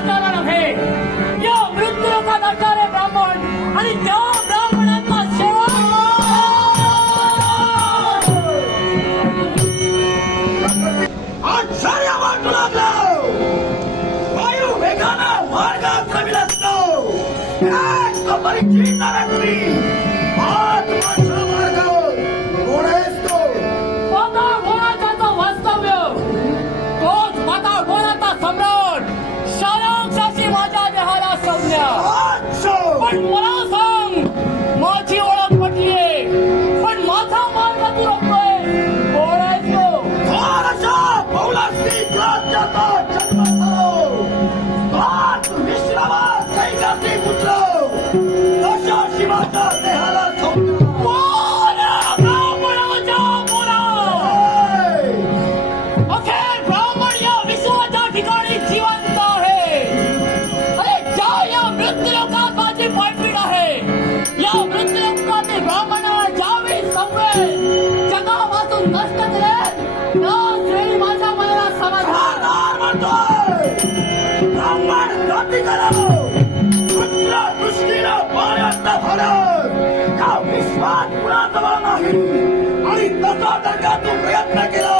असणारा नव्हे या मृत्यूचा नसणारे ब्राह्मण. आणि त्या ब्राह्मणांचा सेवा आश्चर्य वाटू लागलं वायू वेगानं मार्गात नवीन like, Whoa! विश्वास पुरा नाही आणि तसा जर का तू प्रयत्न केला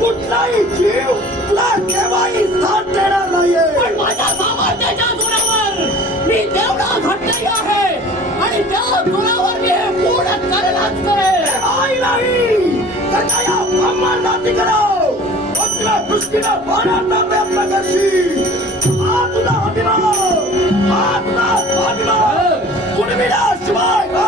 कुठलाही जीव तुला केव्हाही साथ देणार नाहीये माझ्या सामर्थ्याच्या मी देवला आणि त्या जोरावर आई नाही त्याच्या या ब्रह्मांडात करा फक्त दृष्टीला प्रयत्न करशील. Let me know, Shabari!